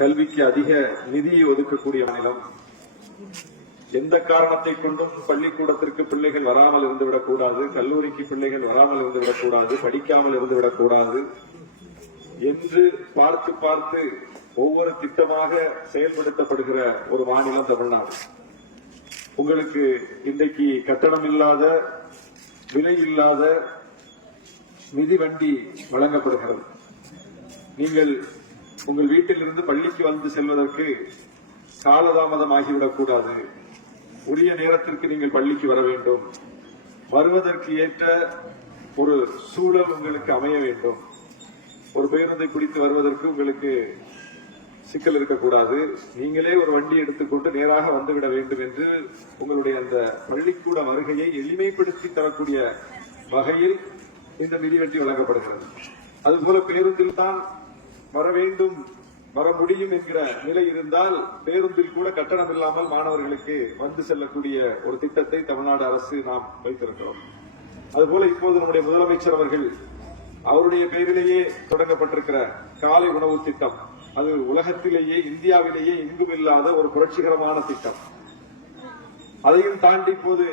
கல்விக்கு அதிக நிதியை ஒதுக்கக்கூடிய மாநிலம். எந்த காரணத்தை கொண்டும் பள்ளிக்கூடத்திற்கு பிள்ளைகள் வராமல் இருந்துவிடக் கூடாது, கல்லூரிக்கு பிள்ளைகள் வராமல் இருந்துவிடக் கூடாது, படிக்காமல் இருந்துவிடக் கூடாது என்று பார்த்து பார்த்து ஒவ்வொரு திட்டமாக செயல்படுத்தப்படுகிற ஒரு மாநிலம் தமிழ்நாடு. உங்களுக்கு இன்றைக்கு கட்டணம் இல்லாத, விலை இல்லாத மிதிவண்டி வழங்கப்படுகிறது. நீங்கள் உங்கள் வீட்டிலிருந்து பள்ளிக்கு வந்து செல்வதற்கு காலதாமதம் ஆகிவிடக் கூடாது. உரிய நேரத்திற்கு நீங்கள் பள்ளிக்கு வர வேண்டும். வருவதற்கு ஏற்ற ஒரு சூழல் உங்களுக்கு அமைய வேண்டும். ஒரு பேருந்தை பிடித்து வருவதற்கு உங்களுக்கு சிக்கல் இருக்கக்கூடாது. நீங்களே ஒரு வண்டி எடுத்துக்கொண்டு நேராக வந்துவிட வேண்டும் என்று உங்களுடைய அந்த பள்ளிக்கூட வருகையை எளிமைப்படுத்தி தரக்கூடிய வகையில் இந்த மிதிவண்டி வழங்கப்படுகிறது. அதுபோல பேருந்தில் தான் வர வேண்டும், வர முடியும் என்கிற நிலை இருந்தால் பேருந்தில் கூட கட்டணம் இல்லாமல் மாணவர்களுக்கு வந்து செல்லக்கூடிய ஒரு திட்டத்தை தமிழ்நாடு அரசு நாம் வைத்திருக்கிறோம். அதுபோல இப்போது நம்முடைய முதலமைச்சர் அவர்கள் அவருடைய பெயரிலேயே தொடங்கப்பட்டிருக்கிற காலை உணவு திட்டம், அது உலகத்திலேயே இந்தியாவிலேயே எங்கும் இல்லாத ஒரு புரட்சிகரமான திட்டம். அதையும் தாண்டி இப்போது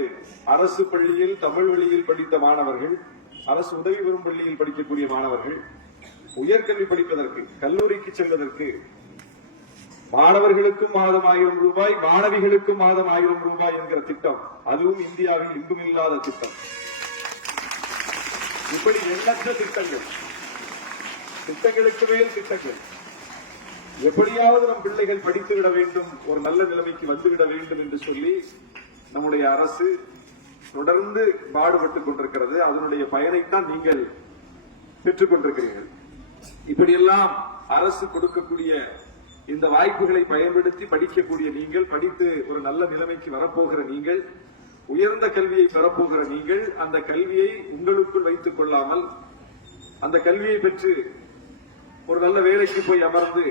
அரசு பள்ளியில் தமிழ் வழியில் படித்த மாணவர்கள், அரசு உதவி பெறும் பள்ளியில் படிக்கக்கூடிய மாணவர்கள் உயர்கல்வி படிப்பதற்கு, கல்லூரிக்கு செல்வதற்கு மாணவர்களுக்கும் மாதம் 1000 ரூபாய், மாணவிகளுக்கும் மாதம் 1000 ரூபாய் என்கிற திட்டம், அதுவும் இந்தியாவில் எங்கும் இல்லாத திட்டம். இப்படி எண்ணற்ற திட்டங்கள், திட்டங்களுக்கு மேல் திட்டங்கள். எப்படியாவது நம் பிள்ளைகள் படித்துவிட வேண்டும், ஒரு நல்ல நிலைமைக்கு வந்துவிட வேண்டும் என்று சொல்லி நம்முடைய அரசு தொடர்ந்து பாடுபட்டுக் கொண்டிருக்கிறது. அதனுடைய பயனைத்தான் நீங்கள் பெற்றுக் கொண்டிருக்கிறீர்கள். இப்படியெல்லாம் அரசு கொடுக்கக்கூடிய இந்த வாய்ப்புகளை பயன்படுத்தி படிக்கக்கூடிய நீங்கள், படித்து ஒரு நல்ல நிலைமைக்கு வரப்போகிற நீங்கள், உயர்ந்த கல்வியை பெறப்போகிற நீங்கள், அந்த கல்வியை உங்களுக்குள் வைத்துக் கொள்ளாமல் அந்த கல்வியை பெற்று ஒரு நல்ல வேலைக்கு போய் அமர்ந்து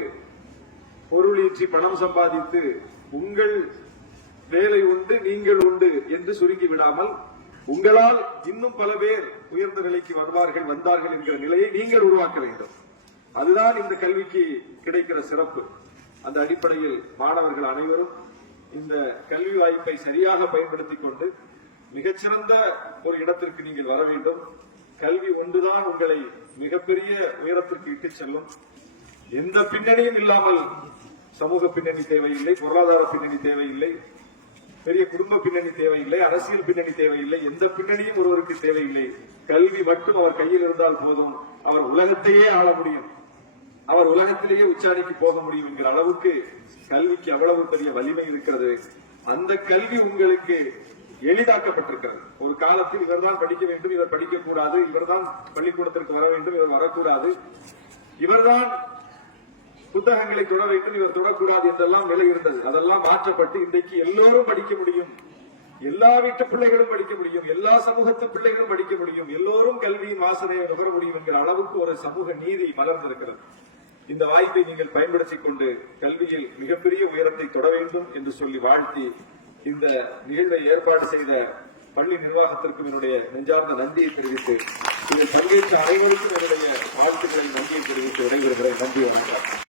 பொருள் ஈற்றி பணம் சம்பாதித்து உங்கள் வேலை உண்டு நீங்கள் உண்டு என்று சுருங்கி விடாமல் உங்களால் இன்னும் பல பேர் உயர்ந்த நிலைக்கு வருவார்கள், வந்தார்கள் என்கிற நிலையை நீங்கள் உருவாக்க வேண்டும். அதுதான் இந்த கல்விக்கு கிடைக்கிற சிறப்பு. அந்த அடிப்படையில் மாணவர்கள் அனைவரும் இந்த கல்வி வாய்ப்பை சரியாக பயன்படுத்திக் கொண்டு மிகச்சிறந்த ஒரு இடத்திற்கு நீங்கள் வர வேண்டும். கல்வி ஒன்றுதான் உங்களை மிகப்பெரிய உயரத்திற்கு இட்டுச் செல்லும். எந்த பின்னணியும் இல்லாமல், சமூக பின்னணி தேவையில்லை, பொருளாதார பின்னணி தேவையில்லை, பெரிய குடும்ப பின்னணி தேவையில்லை, அரசியல் பின்னணி தேவையில்லை, எந்த பின்னணியும் ஒருவருக்கு தேவையில்லை. கல்வி மட்டும் அவர் கையில் இருந்தால் போதும், அவர் உலகத்தையே ஆள முடியும், அவர் உலகத்திலேயே உச்சாணிக்கு போக முடியும் என்கிற அளவுக்கு கல்விக்கு அவ்வளவு பெரிய வலிமை இருக்கிறது. அந்த கல்வி உங்களுக்கு எளிதாக்கப்பட்டிருக்கிறது. ஒரு காலத்தில் இவர்தான் படிக்க வேண்டும், இவர் படிக்கக்கூடாது, இவர்தான் பள்ளிக்கூடத்திற்கு வர வேண்டும், இவர் வரக்கூடாது, இவர்தான் புத்தகங்களை தொட வேண்டும், இவர் தொடக்கூடாது என்றெல்லாம் நிலை இருந்தது. அதெல்லாம் மாற்றப்பட்டு இன்றைக்கு எல்லோரும் படிக்க முடியும், எல்லா வீட்டு பிள்ளைகளும் படிக்க முடியும், எல்லா சமூகத்து பிள்ளைகளும் படிக்க முடியும், எல்லோரும் கல்வியின் வாசனையை நுகர முடியும் என்கிற அளவுக்கு ஒரு சமூக நீதி மலர்ந்திருக்கிறது. இந்த வாய்ப்பை நீங்கள் பயன்படுத்திக் கொண்டு கல்வியில் மிகப்பெரிய உயரத்தை தொட வேண்டும் என்று சொல்லி வாழ்த்தி இந்த நிகழ்வை ஏற்பாடு செய்த பள்ளி நிர்வாகத்திற்கும் என்னுடைய நெஞ்சார்ந்த நன்றியை தெரிவித்து, இதில் பங்கேற்ற அனைவருக்கும் என்னுடைய வாழ்த்துக்களை நன்றியை தெரிவித்து விடைபெறுகிறேன். நன்றி, வணக்கம்.